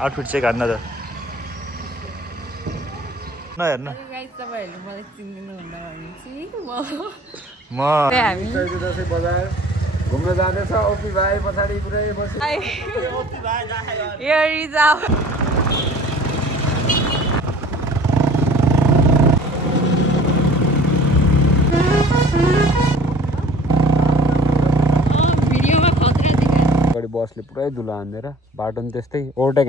Outfit check हान्न त नहेर्न म बजार घुम्न जाँदैछ ओपी भाइ पछाडि पुरै बस्यो बसले पुरै धुलो हान्देर बाटो पनि त्यस्तै ओभरटेक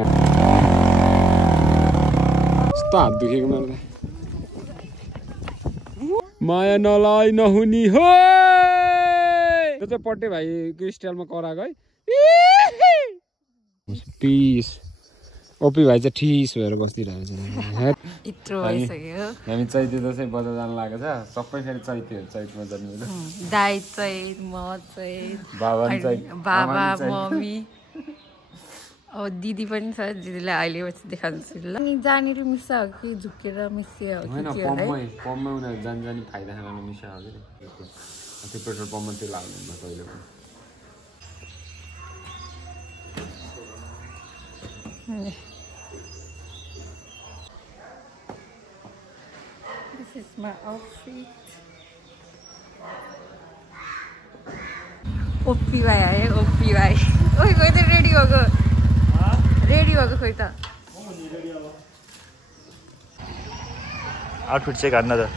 यस्तो हात दुखेको मलाई माया नलाई नहुनी हो त्यो चाहिँ पट्टे भाइको स्टाइलमा कराएको है पिस ओपी भाइ चाहिँ ठिस भएर बसिरहेको छ हामी चैते दसैँ बजार जानु लागेको छ सबै फेरि चैतेहरू चैतमा जानु दाइ चैत म चैत बाबा मम्मी अब दिदी पनि छ दिदीलाई अहिले पछि देखाउँछु ल अनि जानेर मिसा हो कि झुकेर मिसिया हो होइन पम्पमै उनीहरू जानी फाइदा खान मिसा हो कि त्यो पेट्रोल पम्पमा त्यो लाग्नु कहिले पनि This is my outfit. OP भाइ आयो ओपी भाइ ओइ खोइ त रेडी भएको खोइ त आउटफिट चेक हान्न त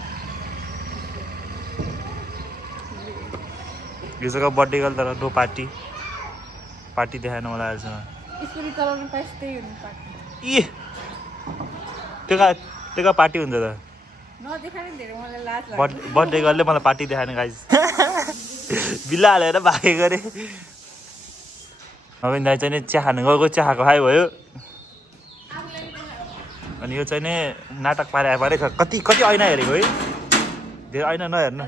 हिजोको बर्थडे गर्दा तर नो पार्टी देखाएन मलाई अहिलेसम्म स्कुटी चलाउनु पाइस त्यही हुनु इ त्यो पार्टी हुन्छ त नदेखाने धेरै मलाई लाज लाग्छ बर्थडे गर्ले मलाई पार्टी देखाएन गाइस बिल्ला हालेर भागेको अरे नवीन दाइ चाहिँ चिया खानु गएको चिया खाएको खाइ भयो अनि यो चाहिँ नि नाटक पारे कति ऐना हेरेको है धेरै ऐना नहेर्नु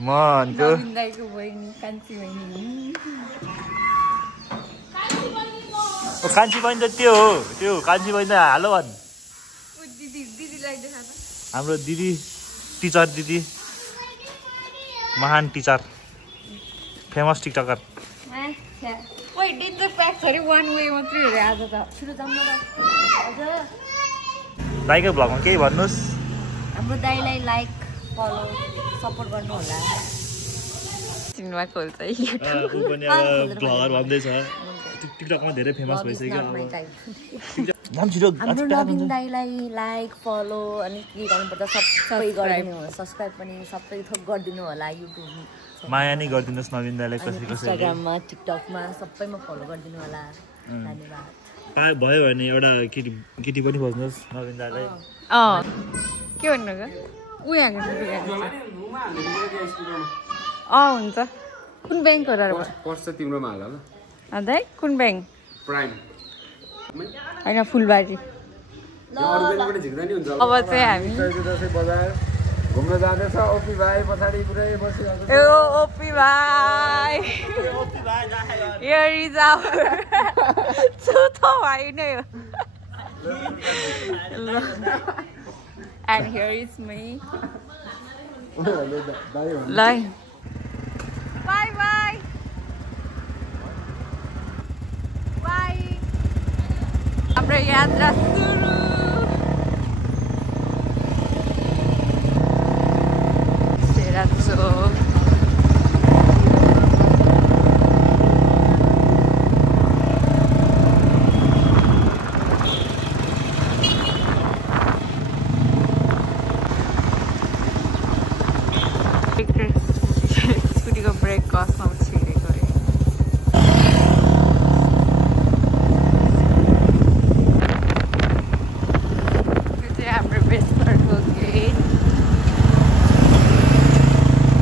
म अन्त कान्छी बहिनी त त्यो हो त्यो कान्छी बहिनी त हालो भन् हाम्रो दिदी टिचर दिदी महान टिचर फेमस टिकटकर दाइको भ्लगमा केही भन्नुहोस् हाम्रो दाइलाई लाइक फलो सपोर्ट गर्नु होला चिन्नुभएको हुन्छ ऊ पनि अब भ्लगर भन्दैछ टिकटकमा धेरै फेमस भइसक्यो हाम्रो नवीन दाइलाई लाइक फलो अनि के गर्नुपर्छ सबै गरिदिनु होला सब्सक्राइब पनि सबै थोक गरिदिनु होला युट्युब माया नै गरिदिनुहोस् नवीन दाइलाई कसरी इन्स्टाग्राममा टिकटकमा सबैमा फलो गरिदिनु होला धन्यवाद भयो भने एउटा केटी पनि खोज्नुहोस् नवीन दाइलाई के भन्नु उ यहाँ हुन्छ कुन ब्याङ्क हो पर्छ तिम्रोमा हाल ल अझै कुन ब्याङ्क प्राइम होइन फुलबारी अब चाहिँ हामी बजार घुम्न जाँदैछ ओपी भाइ पछाडि पुरै बसिरहेको ओपी भाइ यो रिजर्भ चुथो भाइ नै हो and here is me bye bye bye हाम्रो यात्रा सुरु सेराचोक स्कुटीको ब्रेक कसमा छिरेको अरे यो चाहिँ हाम्रो बेसबर्डको get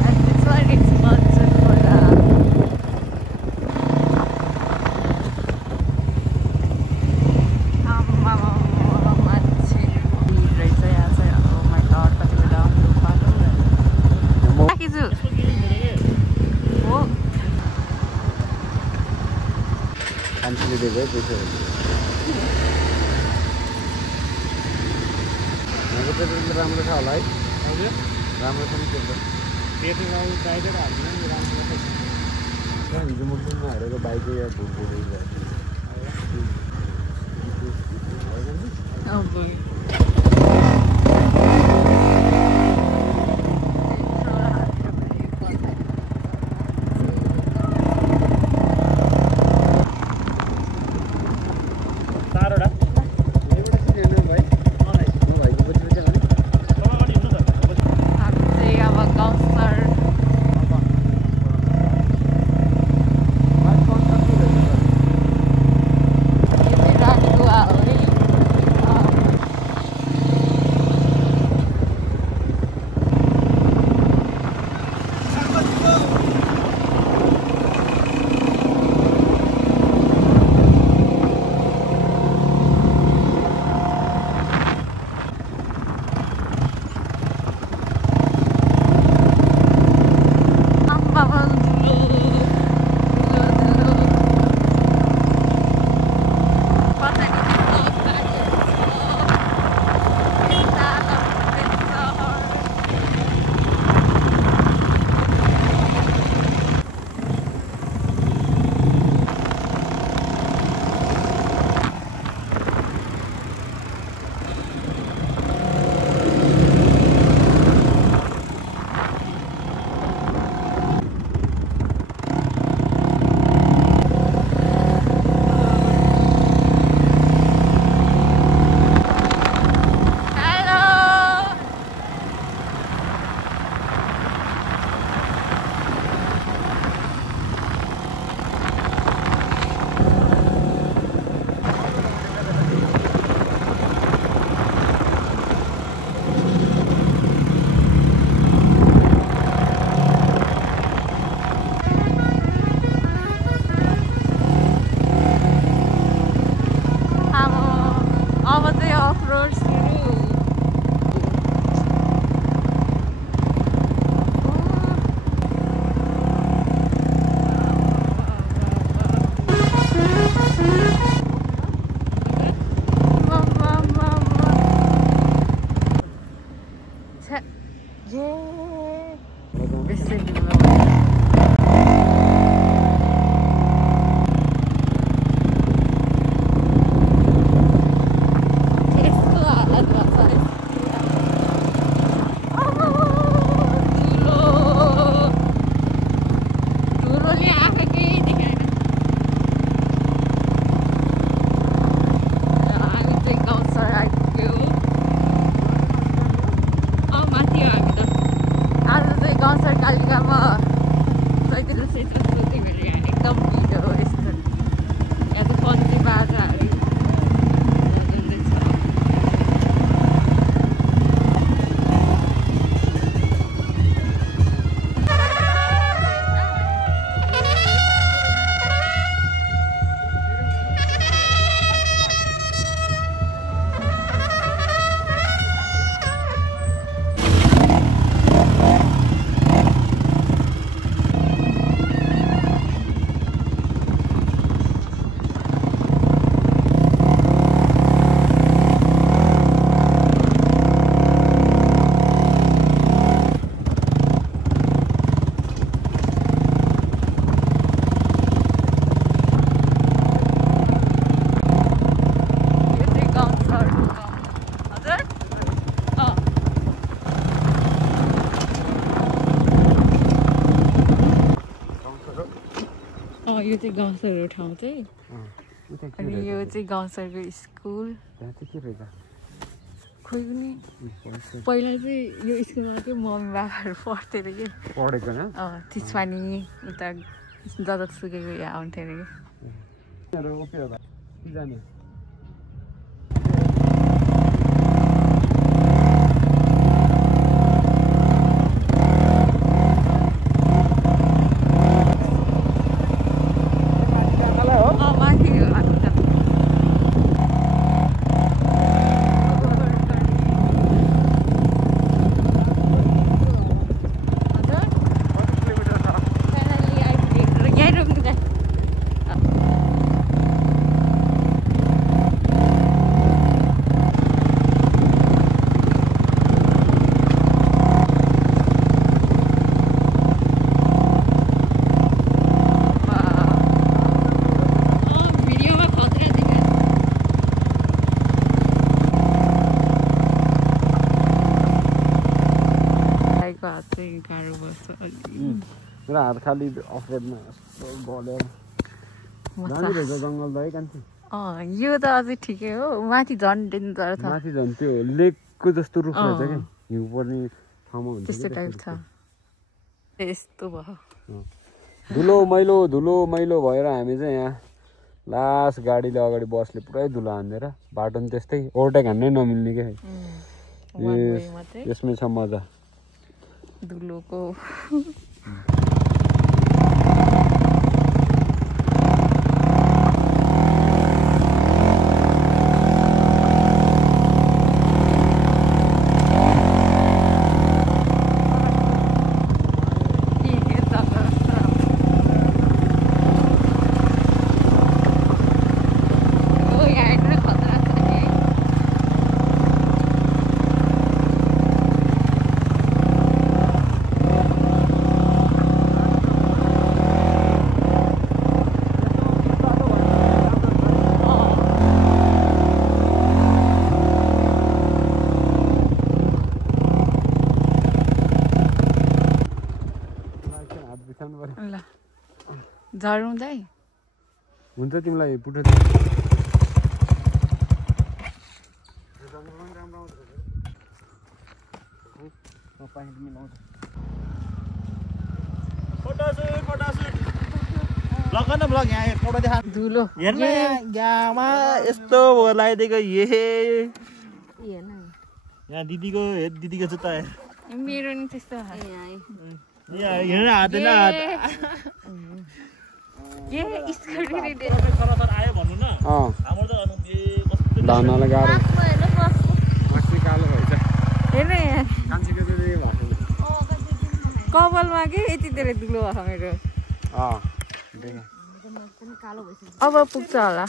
and this one is Manzankhora मान्छे भिड रहेछ यहाँ चाहिँ oh my god कति बेला बाटो राखिछु हो कान्छीले दिएको है पैसा यहाँको पेट्रोल राम्रो छ होला है राम्रो छ नि पेट्रोल पेट्रोल चाहिँदैन हाल्नु राम्रो छ हिजो म किन्न हेरेको बाइकै या भुलभुलै यो चाहिँ गाउँसरको ठाउँ चाहिँ अनि यो चाहिँ गाउँसरको स्कुल खोइ पनि पहिला चाहिँ यो स्कुलमा चाहिँ मम्मी बाबाहरू पढ्थ्यो अरे कि पढेको न चिसपानी उता जतासुकैको यहाँ आउँथ्यो अरे कि चाहिँ गाह्रो पर्छ मेरो हात खाली अफरोडमा बलेर दामी रहेछ जङ्गल त है कान्छी यो त अझै ठिकै हो माथि झन् डेन्जर छ माथि झन् त्यो लेकको जस्तो रुख रहेछ क्या हिउँ पर्ने ठाउँमा हुन्छ त्यस्तो टाइप छ यस्तो भयो धुलो मैलो भएर हामी चाहिँ यहाँ लास्ट गाडीले अगाडि बसले पुरै धुलो हान्दिएर बाटो पनि त्यस्तै ओभरटेक हान्नै नमिल्ने क्या यसमै छ मजा धुलोको झर्नु दाइ हुन्छ तिमीलाई पुटो धुलो हेर्न गाउँमा यस्तो लगाइदिएको यहाँ दिदीको जुत्ता मेरो नि त्यस्तो हेर्न हातैन आयो भन्नु न हाम्रो त धानलाई गाह्रो माथि कालो भएछ हेर्न कान्छीको चाहिँ कपालमा के यति धेरै धुलो भएको मेरो अब पुग्छ होला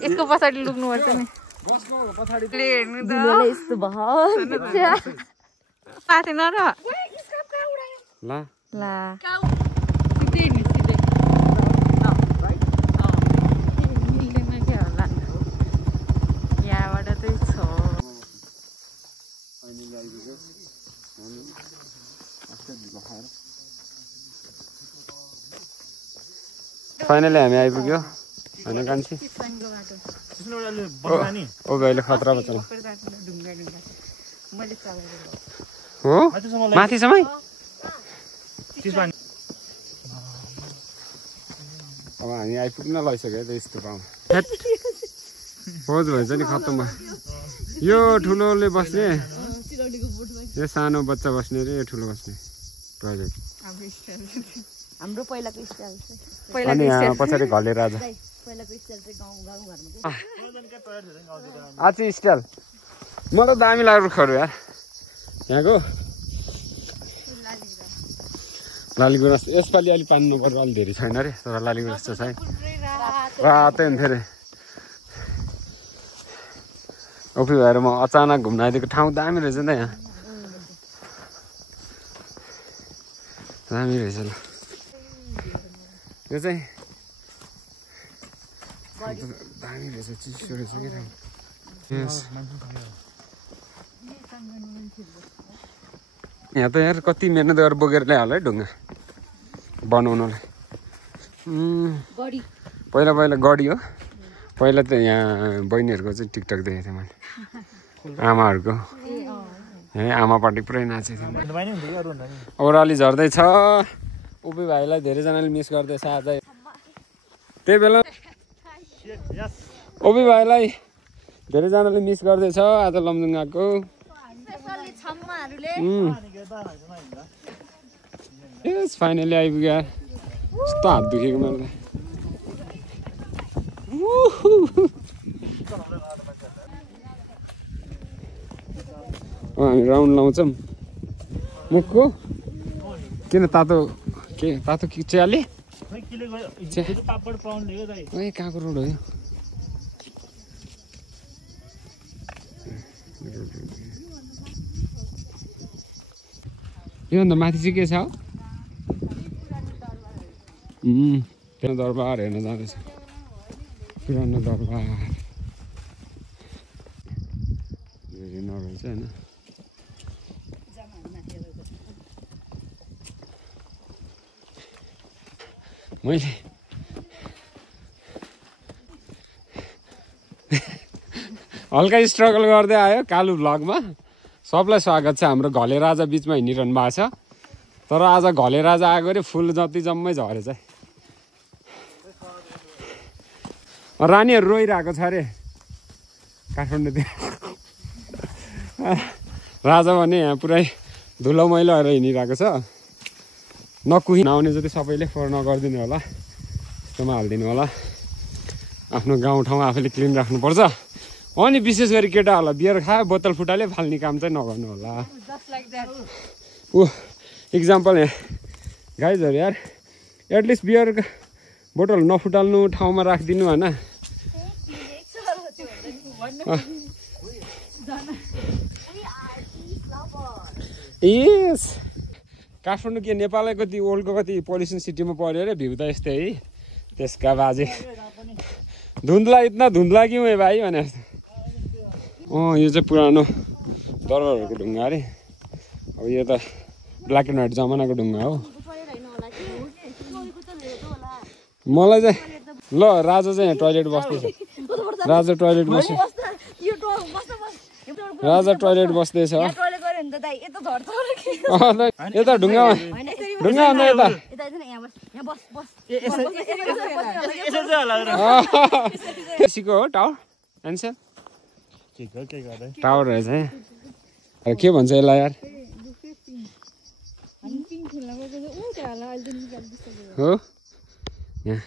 यसको पछाडि लुक्नुपर्छ नि हेर्नु त यस्तो भयो पाथेन र ला यहाँबाट चाहिँ छ फाइनली हामी आइपुग्यो होइन कान्छी ओ अहिले खतरा बच्चा हो माथिसम्म अब हामी आइपुग्न लैसक्यो त यस्तो ठाउँमा खोज भएछ नि खत्तम भयो यो ठुलोले बस्ने यो सानो बच्चा बस्ने रे यो ठुलो बस्ने प्राइभेट हाम्रो पहिलाको स्टाइल अनि यहाँ पछाडि घले राजा आछि स्टाइल मलाई दामी लाग्यो रुखहरू यार यहाँको लालीगुराँस यसपालि अलिक पानी नपर्छ अलिक धेरै छैन अरे तर लालीगुराँस चाहिँ छ रातै हुन्थ्यो अरे ओपी भएर म अचानक घुम्न आइदिएको ठाउँ दामी रहेछ नि त यहाँ दामी रहेछ ल यो चाहिँ दामी रहेछ चिसो रहेछ कि ठाउँ यहाँ त यार कति मिहिनेत गरेर बोकेर ल्यायो होला है ढुङ्गा बनाउनलाई पहिला गढी हो पहिला त यहाँ बहिनीहरूको चाहिँ टिकटक देखेको थिएँ मैले आमाहरूको आमापट्टि पुरै नाचेको थिएँ ओह्राली झर्दैछ उभी भाइलाई धेरैजनाले मिस गर्दैछ आज त्यही बेला ओभी भाइलाई धेरैजनाले मिस गर्दैछ आज लमजुङको यस फाइनली आइपुग्यो यस्तो हात दुखेको मेरो त हामी राउन्ड लाउँछौँ मुखको किन तातो के चियाले कहाँको रोड हो योभन्दा माथि चाहिँ के छ त्यहाँ दरबार हेर्न जाँदैछ पुरानो दरबार रहेछ हैन मैले हल्का स्ट्रगल गर्दै आयो कालु भ्लगमा सबलाई स्वागत छ हाम्रो घले राजा बिचमा हिँडिरहनु भएको छ तर आज घले राजा आएको रे फुल जति जम्मै झरेछ रानीहरू रोइरहेको छ अरे काठमाडौँतिर राजा भने यहाँ पुरै धुलो मैलो भएर हिँडिरहेको छ नकुही नआउने जति सबैले फोहोर नगरिदिनु होला यस्तोमा हालिदिनु होला आफ्नो गाउँठाउँ आफैले क्लिन राख्नुपर्छ अनि विशेष गरी केटाहरूलाई बियर खायो बोतल फुटाले फाल्ने काम चाहिँ नगर्नु होला इक्जाम्पल यहाँ गाइजहरू यार एटलिस्ट बियर बोतल नफुटाल्नु ठाउँमा राखिदिनु होइन यस काठमाडौँ के नेपालको कति वर्ल्डको कति पोल्युसन सिटीमा पऱ्यो अरे भ्यू त यस्तै है त्यसका बाजे धुन्द्ला इतना धुन्द्ला क्यों है भाइ भने यो चाहिँ पुरानो दरबारहरूको ढुङ्गा अरे अब यो त ब्ल्याक एन्ड व्हाइट जमानाको ढुङ्गा हो मलाई चाहिँ ल राजा चाहिँ यहाँ टोइलेट बस्दैछ राजा टोइलेट बस्छ राजा टोइलेट बस्दैछ यता ढुङ्गामा ढुङ्गा अन्त यता सिको हो टावर एन्सर टावर रहेछ है के भन्छ यसलाई यार हो यहाँ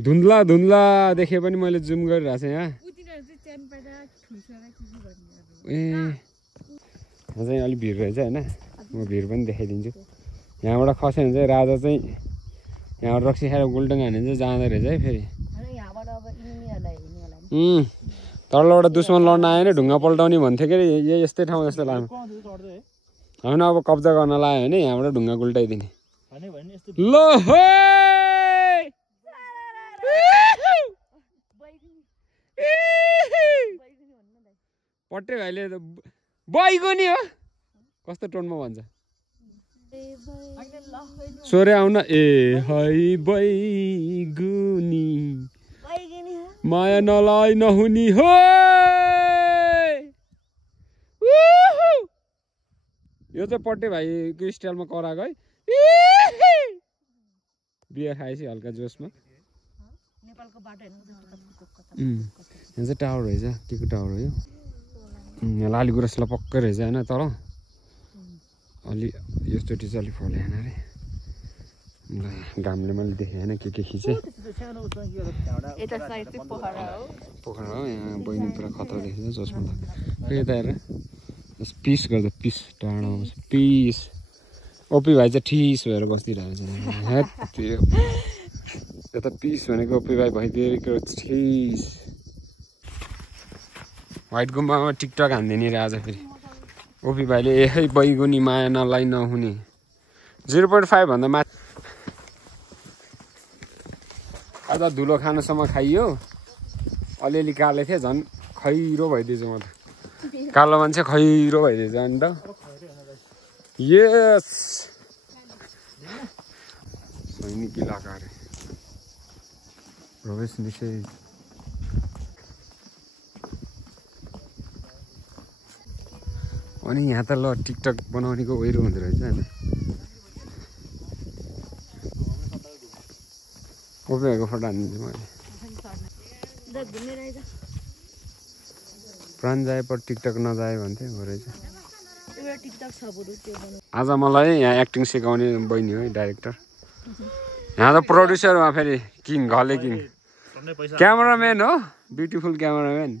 धुन्द्ला धुन्द्ला देखे पनि मैले जुम गरिरहेको छु यहाँ ए यहाँ चाहिँ अलिक भिड रहेछ होइन म भिड पनि देखाइदिन्छु यहाँबाट खस्यो भने चाहिँ राजा चाहिँ यहाँबाट रक्सी खाएर गुल्टङ हाने चाहिँ जाँदो रहेछ है फेरि तलबाट दुश्मन लड्न आयो भने ढुङ्गा पल्टाउने भन्थ्यो कि यस्तै ठाउँ जस्तो लाग्यो होइन अब कब्जा गर्न लाग्यो भने यहाँबाट ढुङ्गा गुल्टाइदिने ल पट्टे भाइले बैगुनी हो कस्तो टोनमा भन्छ सोरे आउन ए है बैगुनी माया नलाई नहुनी हो यो चाहिँ पट्टे भाइको स्टाइलमा कराएको है बिहा खाएपछि हल्का जोसमा यहाँ चाहिँ टावर रहेछ के को टावर हो यो यहाँ लालीगुराँसलाई पक्कै रहेछ होइन तर अलि यसचोटि चाहिँ अलिक फलेन अरे घामले मैले देखेँ होइन के खिचेँ पोखरा हो यहाँ बहिनी पुरा खतरा देखिन्छ जसमा त खै यता हेर पिस गर्दा पिस टाढो आउँछ पिस ओपी भाइ चाहिँ ठिस भएर बसिदिरहेको छ यो त पिस भनेको ओपी भाइ भइदिएको ठिस व्हाइट गुम्बामा टिकटक हान्दिने रे आज फेरि ओपी भाइले ए बैगुनी माया नलाई नहुने 0.5 भन्दा माथि आज धुलो खानसम्म खाइयो अलिअलि काले थिएँ झन् खैरो भइदिएछ म त कालो मान्छे खैरो भइदिएछ अनि त यस सैनिक इलाका अरे प्रवेश निषेध अनि यहाँ त ल टिकटक बनाउनेको ओहिरो हुँदो रहेछ होइन ओपेको फोटो हानिदिन्छु मैले प्राण जाए पर टिकटक नजाए भन्थे हो रहेछ आज मलाई यहाँ एक्टिङ सिकाउने बहिनी हो डाइरेक्टर यहाँ त प्रोड्युसरमा फेरि किङ घले किङ क्यामेराम्यान हो ब्युटिफुल क्यामेराम्यान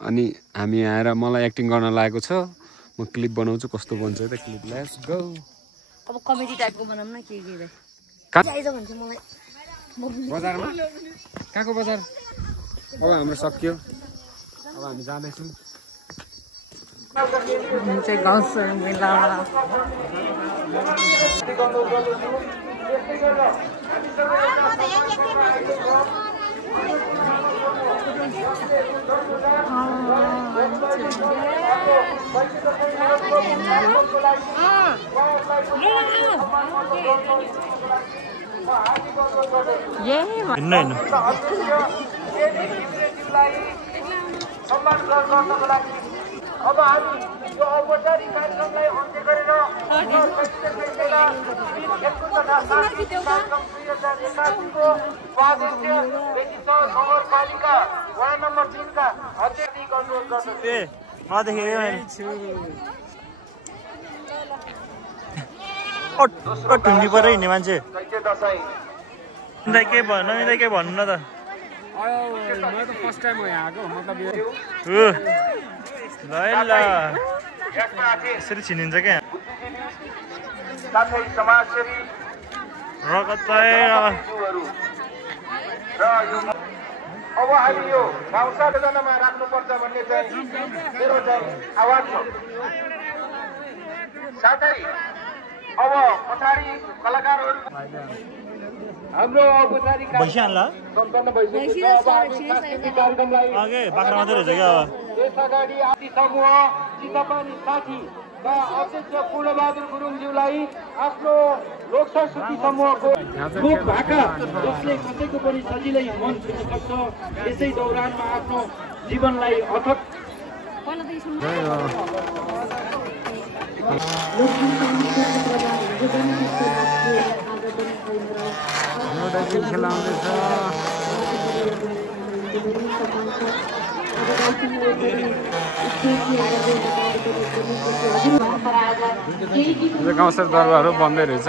अनि हामी आएर मलाई एक्टिङ गर्न लागेको छ म क्लिप बनाउँछु कस्तो बन्छ त क्लिप लेट्स गो अब कमेडी टाइपको बनाउँ न के चाहिन्छ भन्छ मलाई बजारमा कहाँको बजार अब हाम्रो सकियो अब हामी जाँदैछौँ चाहिँ गाउँ मेलामा अब हामी यो औपचारिक कार्यक्रमलाई अन्त्य गरेर नगरपालिका वडा नम्बर 3 का अध्यक्ष अनुरोध गर्दछु। टुङ्गी परेर हिँड्ने मान्छे के भन्नु न त। म त फर्स्ट टाइम हो यहाँ आएको मतलब ल यसरी छिनिन्छ क्या साथै समाजसेवी अब हामी यो गाउँ साधनामा राख्नुपर्छ भन्ने चाहिँ मेरो चाहिँ आवाज छ। साथै अब पछाडि कलाकारहरू हाम्रो औपचारिक सम्पन्न भइसकेको छ। अब हामी सांस्कृतिक कार्यक्रमलाई बाख्रा मात्रै रहेछ क्या। त्यस अगाडि आदि समूह चितापानी साथीका अध्यक्ष पूर्णबहादुर गुरुङज्यूलाई आफ्नो लोक संस्कृति समूहको लोक भाका जसले कसैको पनि सजिलै मन छुन सक्छ यसै दौरानमा आफ्नो जीवनलाई अथक गाउँसर दरबारहरू बन्दै रहेछ।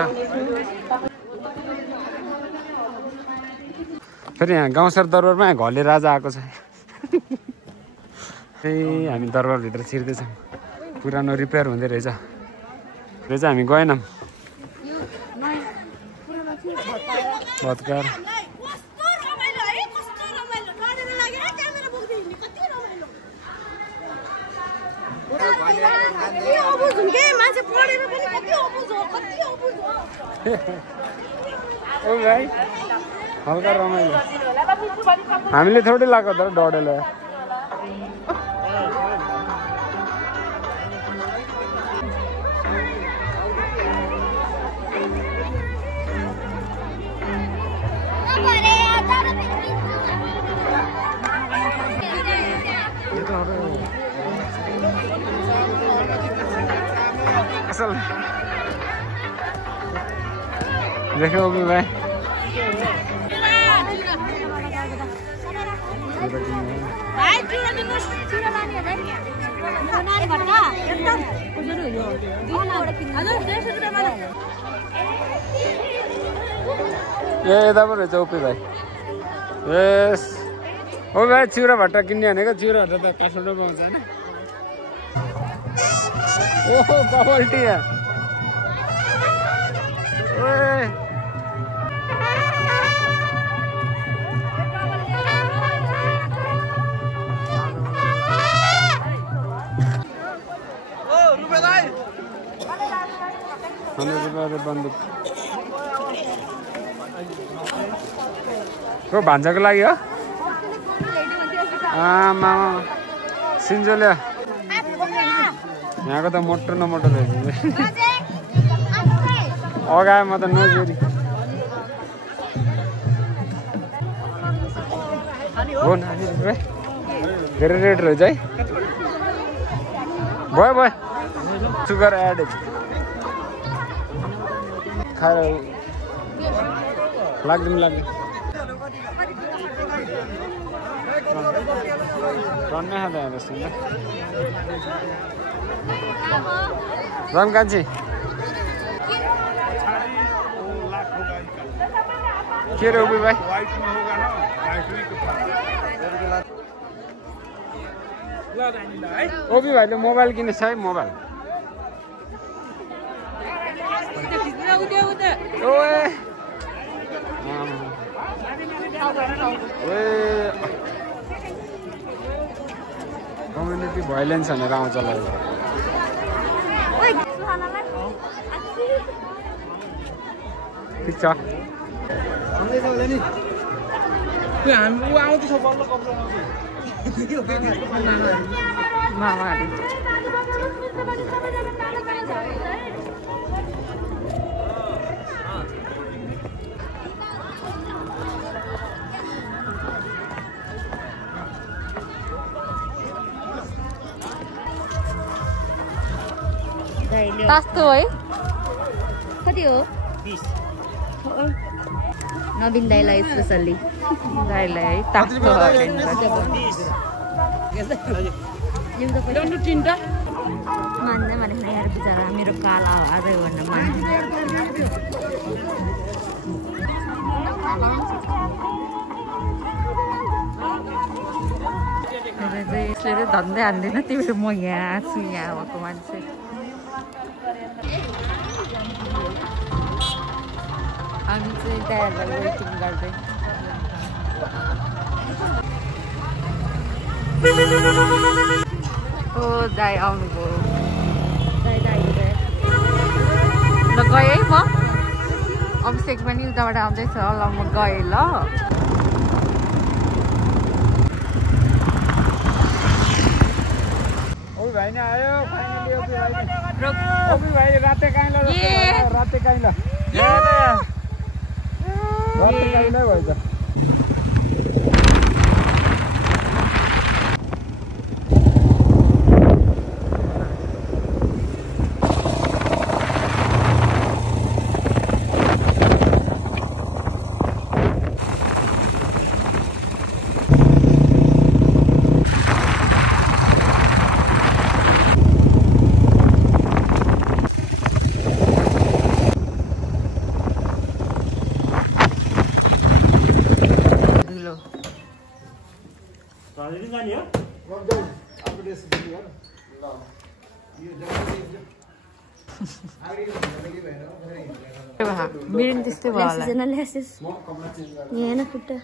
फेरि यहाँ गाउँसर दरबारमा घले राजा आएको छ। हामी दरबारभित्र छिर्दैछौँ। पुरानो रिपेयर हुँदै रहेछ हामी गएनौँ। भत्कार ओ भाइ हल्का रमाइलो हामीले थोरै लाग्यो तर डढेलो असल देखो भी भाई ए यताबाट रहेछ ओपी भाइ। यस ओ भाइ चिउरा भट्टा किन्ने भनेको चिउरा भट्टा त काठमाडौँमा पाउँछ होइन। ओहो बबल्टी बन्दुक को भान्जाको लागि हो। आमा सिन्जोले यहाँको त मोटो न मोटो रहेछ। अगाए म त नजोरी हो नानी धेरै रेट रहेछ है। भयो भयो सुगर एडेड खाएर लाग्दैन रन्नै खाँदा जस्तो रन कान्छी के रे उभी भाइ ओबी भाइले मोबाइल किनेछ है। मोबाइल कम्युनिटी भाइलेन्स भनेर आउँछ ल। ठिक छ मामाहरू तास्तो है कति हो नवीन दाइलाई स्पेसल्ली दाइलाई है तास्तो मान्दै मानेन यार बिचरा मेरो काला आजै भन्न मान्दैन यसले चाहिँ धन्दै हान्दैन त्यही भएर म यहाँ छु यहाँ भएको मान्छे हामी चाहिँ दाइहरूलाई वेटिङ गर्दै ओ दाइ आउनुभयो ल गएँ है म अभिषेक पनि उताबाट आउँदैछ ल म गएँ ल भाइ आयो फाइनली ओपी भाइ राते काइँ ल राते काइँ ल भयो त मेरो नि त्यस्तै भयो होला यहाँ न खुट्टा